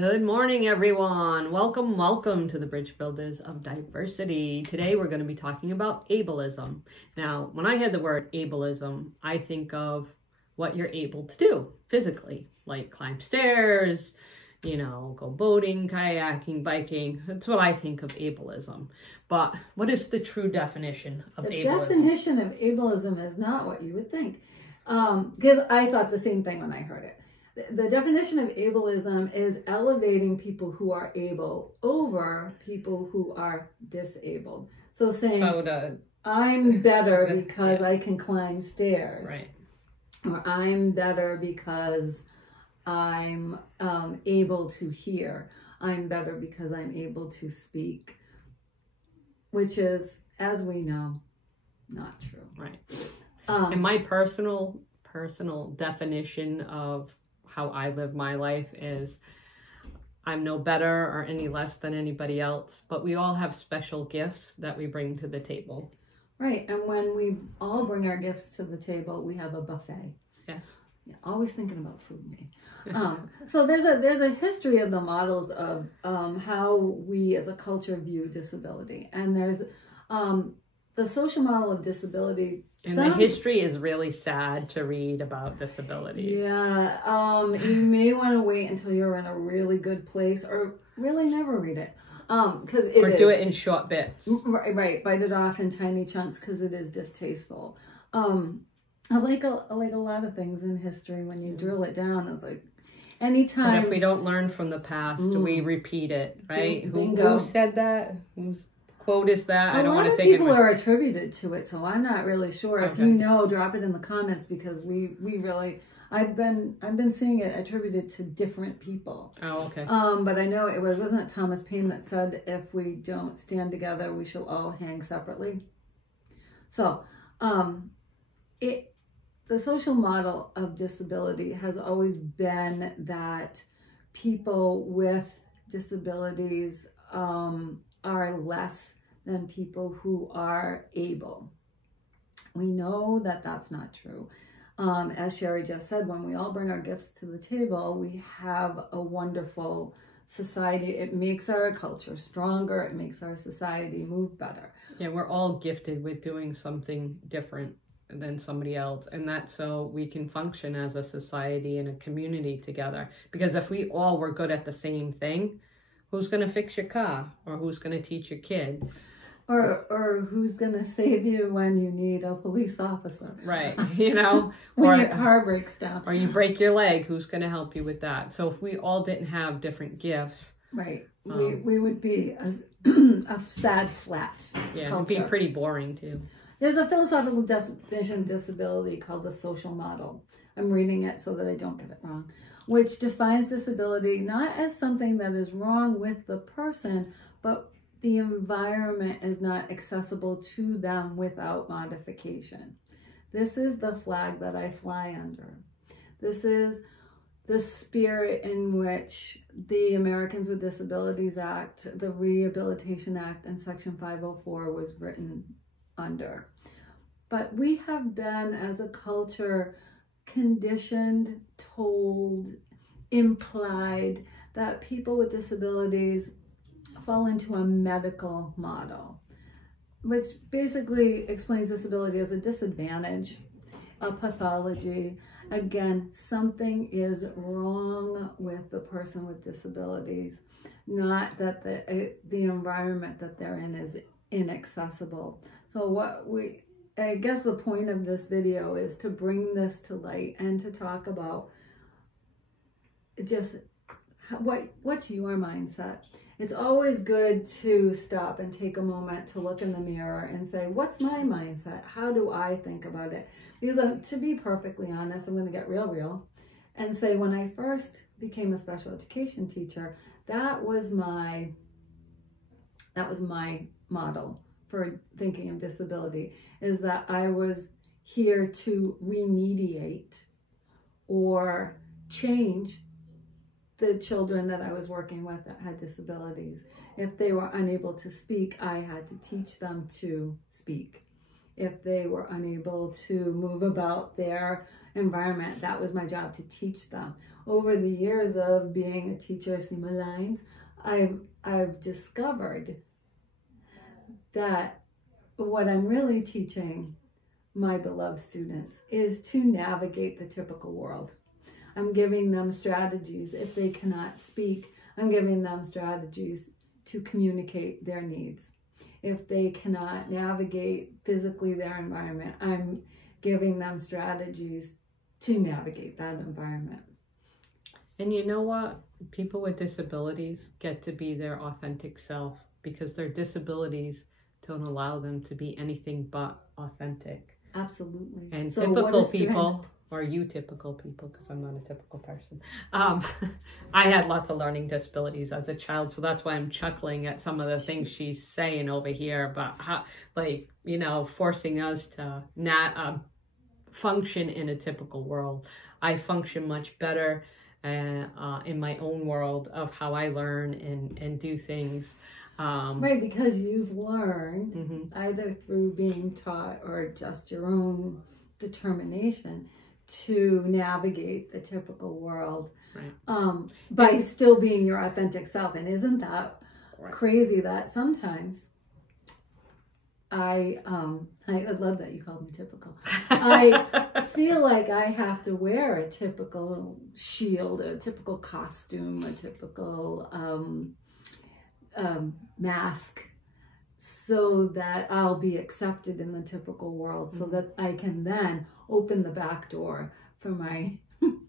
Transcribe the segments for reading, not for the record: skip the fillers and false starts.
Good morning, everyone. Welcome to the Bridge Builders of Diversity. Today we're going to be talking about ableism. Now, when I hear the word ableism, I think of what you're able to do physically, like climb stairs, go boating, kayaking, biking. That's what I think of ableism. But what is the true definition of ableism? The definition of ableism is not what you would think. Because I thought the same thing when I heard it. The definition of ableism is elevating people who are able over people who are disabled. So saying, I'm better because I can climb stairs. Right. Or I'm better because I'm able to hear. I'm better because I'm able to speak. Which is, as we know, not true. Right. And my personal definition of how I live my life is I'm no better or any less than anybody else, but we all have special gifts that we bring to the table. Right. And when we all bring our gifts to the table, we have a buffet. Yes. Yeah, always thinking about food, me. So there's a history of the models of how we as a culture view disability. And there's the social model of disability. And the history is really sad to read about disabilities. Yeah, you may want to wait until you're in a really good place, or really never read it, because do it in short bits. Right, bite it off in tiny chunks because it is distasteful. I like a lot of things in history. When you drill it down, it's like anytime. And if we don't learn from the past, we repeat it, right? Bingo. Who said that? Whose quote is that? I don't want to think people are attributed to it, so I'm not really sure. Okay. If you know, drop it in the comments, because we really, I've been seeing it attributed to different people. Oh, okay. But I know wasn't it Thomas Paine that said, if we don't stand together, we shall all hang separately. So, the social model of disability has always been that people with disabilities are less than people who are able. We know that that's not true. As Sherry just said, when we all bring our gifts to the table, we have a wonderful society. It makes our culture stronger. It makes our society move better. Yeah, we're all gifted with doing something different than somebody else, and that's so we can function as a society and a community together. Because if we all were good at the same thing, who's going to fix your car, or who's going to teach your kid, or who's going to save you when you need a police officer, right? when your car breaks down, or you break your leg, who's going to help you with that? So if we all didn't have different gifts, right, we would be a sad, flat yeah, culture. it would be pretty boring too. There's a philosophical definition of disability called the social model. I'm reading it so that I don't get it wrong, which defines disability not as something that is wrong with the person, but the environment is not accessible to them without modification. This is the flag that I fly under. This is the spirit in which the Americans with Disabilities Act, the Rehabilitation Act, and Section 504 was written under. But we have been, as a culture, conditioned, told, implied that people with disabilities fall into a medical model, which basically explains disability as a disadvantage, a pathology. Again, something is wrong with the person with disabilities, not that the environment that they're in is inaccessible. So I guess the point of this video is to bring this to light and to talk about just what's your mindset. It's always good to stop and take a moment to look in the mirror and say, what's my mindset? How do I think about it? Because to be perfectly honest, I'm going to get real and say, when I first became a special education teacher, that was my model for thinking of disability, is that I was here to remediate or change the children that I was working with that had disabilities. If they were unable to speak, I had to teach them to speak. If they were unable to move about their environment. That was my job, to teach them. Over the years of being a teacher, see my lines, I've discovered that what I'm really teaching my beloved students is to navigate the typical world. I'm giving them strategies. If they cannot speak, I'm giving them strategies to communicate their needs. If they cannot navigate physically their environment, I'm giving them strategies to navigate that environment. And you know what? People with disabilities get to be their authentic self because their disabilities don't allow them to be anything but authentic. Absolutely. And so typical people, or you typical people, because I'm not a typical person. I had lots of learning disabilities as a child, so that's why I'm chuckling at some of the things she's saying over here about how, like, you know, forcing us to not function in a typical world. I function much better in my own world of how I learn and do things. Right, because you've learned either through being taught or just your own determination to navigate the typical world, by still being your authentic self. And isn't that crazy that sometimes I love that you called me typical. I feel like I have to wear a typical shield, a typical costume, a typical mask, so that I'll be accepted in the typical world, so that I can then open the back door for my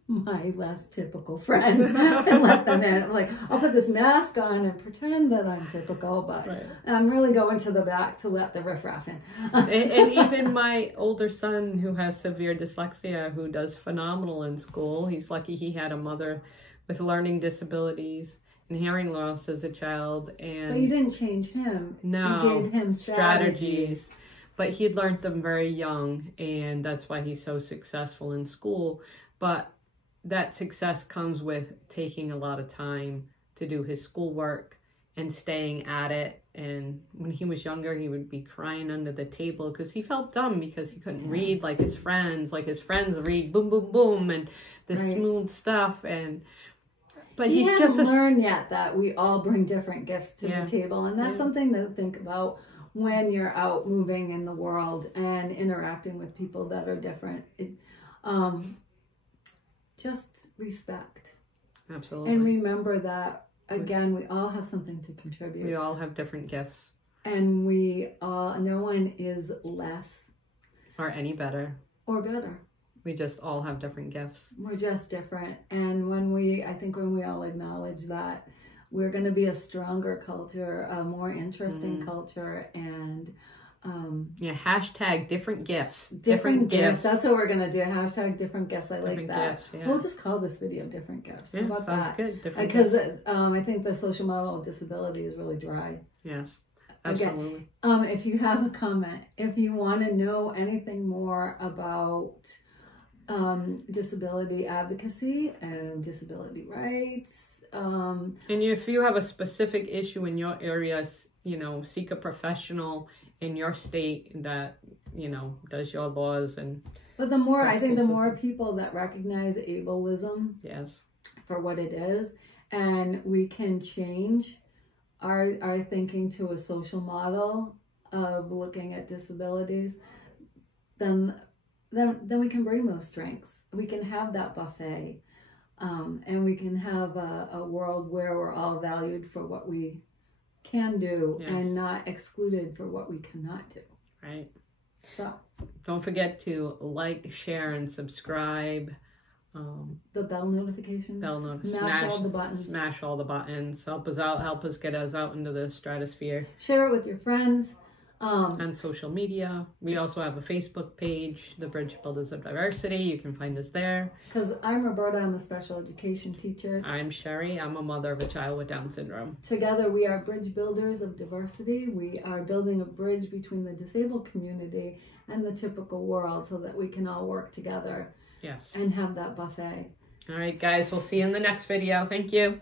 less typical friends and let them in. I'm like, I'll put this mask on and pretend that I'm typical, but I'm really going to the back to let the riffraff in. And even my older son, who has severe dyslexia, who does phenomenal in school, he's lucky he had a mother with learning disabilities and hearing loss as a child. And but you didn't change him. No, you gave him strategies. But he'd learned them very young, and that's why he's so successful in school. But that success comes with taking a lot of time to do his schoolwork and staying at it. And when he was younger, he would be crying under the table because he felt dumb because he couldn't read like his friends. Like his friends read boom, boom, boom, and the smooth stuff. But he he's hasn't just learned yet that we all bring different gifts to the table. And that's something to think about when you're out moving in the world and interacting with people that are different. Just respect. Absolutely. And remember that, again, we all have something to contribute. We all have different gifts. And no one is less. Or any better. Or better. We just all have different gifts. We're just different. And I think when we all acknowledge that, we're going to be a stronger culture, a more interesting culture, and hashtag different gifts. Different gifts. That's what we're going to do. Hashtag different gifts. I like that. Gifts, yeah. We'll just call this video different gifts. Yeah, How about sounds that? Good. Different Because gifts. I think the social model of disability is really dry. Yes, absolutely. Again, if you have a comment, if you want to know anything more about disability advocacy and disability rights, and if you have a specific issue in your area, seek a professional in your state that does your laws. And but the more people that recognize ableism for what it is, and we can change our thinking to a social model of looking at disabilities, then we can bring those strengths. We can have that buffet, and we can have a world where we're all valued for what we can do and not excluded for what we cannot do. Right. So don't forget to like, share, and subscribe. The bell notifications. Smash all the buttons. Smash all the buttons. Help us out. Help us get us out into the stratosphere. Share it with your friends. On social media. We also have a Facebook page, The Bridge Builders of Diversity. You can find us there. Because I'm Roberta, I'm a special education teacher. I'm Sherry, I'm a mother of a child with Down syndrome. Together we are Bridge Builders of Diversity. We are building a bridge between the disabled community and the typical world so that we can all work together. Yes. And have that buffet. All right, guys, we'll see you in the next video. Thank you.